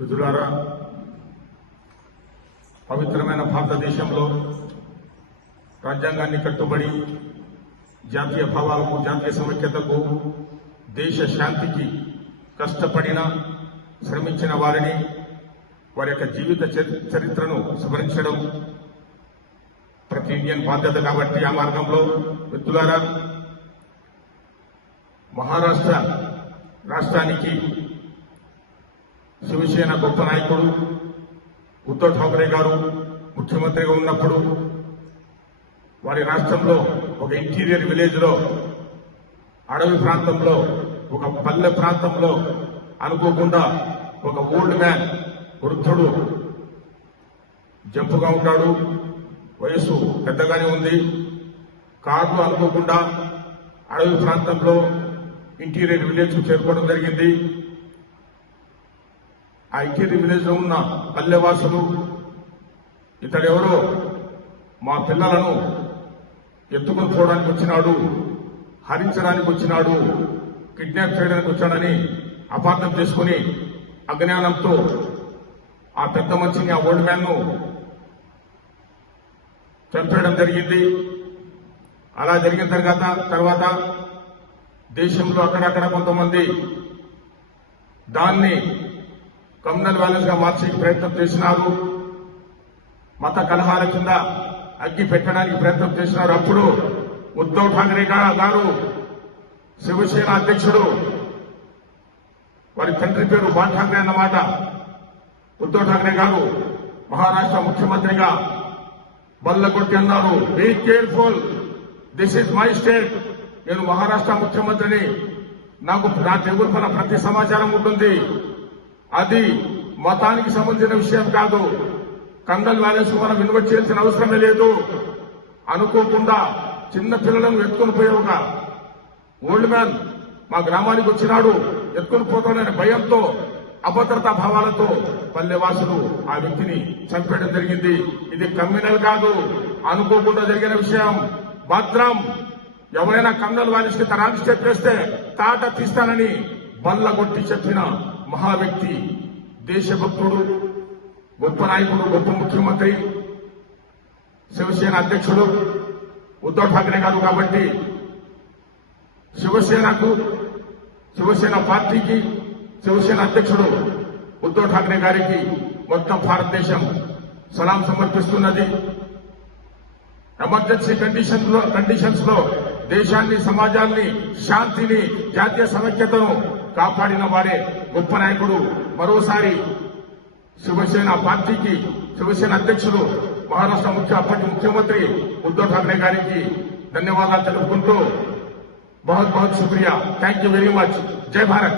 మిత్రులారా, పవిత్రమైన భారతదేశంలో రాజ్యాంగాన్ని కట్టుబడి జాతీయ భావాలకు, జాతీయ సమైక్యతకు, దేశ శాంతికి కష్టపడిన, శ్రమించిన వారిని, వారి యొక్క జీవిత చరిత్రను స్మరించడం ప్రతి ఇండియన్ బాధ్యత. కాబట్టి ఆ మార్గంలో మిత్రులారా, మహారాష్ట్ర రాష్ట్రానికి శివసేన గొప్ప నాయకుడు ఉద్దవ్ ఠాక్రే గారు ముఖ్యమంత్రిగా ఉన్నప్పుడు వారి రాష్ట్రంలో ఒక ఇంటీరియర్ విలేజ్ లో, అడవి ప్రాంతంలో, ఒక పల్లె ప్రాంతంలో అనుకోకుండా ఒక ఓల్డ్ మ్యాన్, వృద్ధుడు జంపుగా ఉంటాడు. వయస్సు పెద్దగానే ఉంది. కారు అనుకోకుండా అడవి ప్రాంతంలో ఇంటీరియర్ విలేజ్ కు చేరుకోవడం జరిగింది. ఆ ఇంటీరియర్ విలేజ్ లో ఉన్న పల్లెవాసులు, ఇతడెవరో మా పిల్లలను ఎత్తుకొని పోవడానికి వచ్చినాడు, హరించడానికి వచ్చినాడు, కిడ్నాప్ చేయడానికి వచ్చాడని అపార్థం చేసుకుని అజ్ఞానంతో ఆ పెద్ద మనిషిని, ఆ ఓల్డ్ మ్యాన్ ను చంపేయడం జరిగింది. అలా జరిగిన తర్వాత దేశంలో అక్కడక్కడ కొంతమంది దాన్ని కమ్యూనల్ వ్యాలెన్స్ గా మార్చే ప్రయత్నం చేసినారు. మత కలహాల కింద అగ్గి పెట్టడానికి ప్రయత్నం చేసినారు. అప్పుడు ఉద్దవ్ ఠాక్రే గారు, శివసేన అధ్యక్షుడు, వారి తండ్రి పేరు బాల్ ఠాక్రే అన్నమాట. ఉద్దవ్ ఠాక్రే గారు మహారాష్ట్ర ముఖ్యమంత్రిగా బల్లగొట్టి అన్నారు, be careful, this is my state. నేను మహారాష్ట్ర ముఖ్యమంత్రిని, నాకు నా తెలుగుపైన ప్రతి సమాచారం ఉంటుంది. అది మతానికి సంబంధించిన విషయం కాదు. కమ్యూనల్ వ్యాలెన్స్ మనం ఇన్వెస్ట్ చేయాల్సిన అవసరమే లేదు. అనుకోకుండా చిన్న పిల్లలను ఎత్తుకుని పోయే ఒక ఓల్డ్ మ్యాన్ మా గ్రామానికి వచ్చినాడు, ఎత్తుకుని పోతాడనే భయంతో, అభద్రతా భావాలతో పల్లెవాసులు ఆ వ్యక్తిని చంపేయడం జరిగింది. ఇది కమ్యూనల్ కాదు, అనుకోకుండా జరిగిన విషయం. భద్రం, ఎవరైనా కమ్యూనల్ వ్యాలెన్స్ కి రాంగ్ స్టెప్ వేస్తే తాట తీస్తానని బల్లగొట్టి చెప్పిన మహా వ్యక్తి, దేశభక్తుడు, గొప్ప నాయకుడు, గొప్ప ముఖ్యమంత్రి, శివసేన అధ్యక్షుడు ఉద్దవ్ ఠాక్రే గారు. కాబట్టి శివసేనకు, శివసేన పార్టీకి, శివసేన అధ్యక్షుడు ఉద్దవ్ ఠాక్రే గారికి మొత్తం భారతదేశం సలాం సమర్పిస్తున్నది. ఎమర్జెన్సీ కండిషన్స్ లో దేశాన్ని, సమాజాన్ని, శాంతిని, జాతీయ సమైక్యతను కాపాడిన వారే గొప్ప నాయకుడు. మరోసారి శివసేన పార్టీకి, శివసేన అధ్యక్షుడు, మహారాష్ట్ర అప్పటి ముఖ్యమంత్రి ఉద్దవ్ ఠాక్రే గారికి ధన్యవాదాలు తెలుపుకుంటూ, बहुत बहुत शुक्रिया, थैंक यू वेरी मच, जय भारत।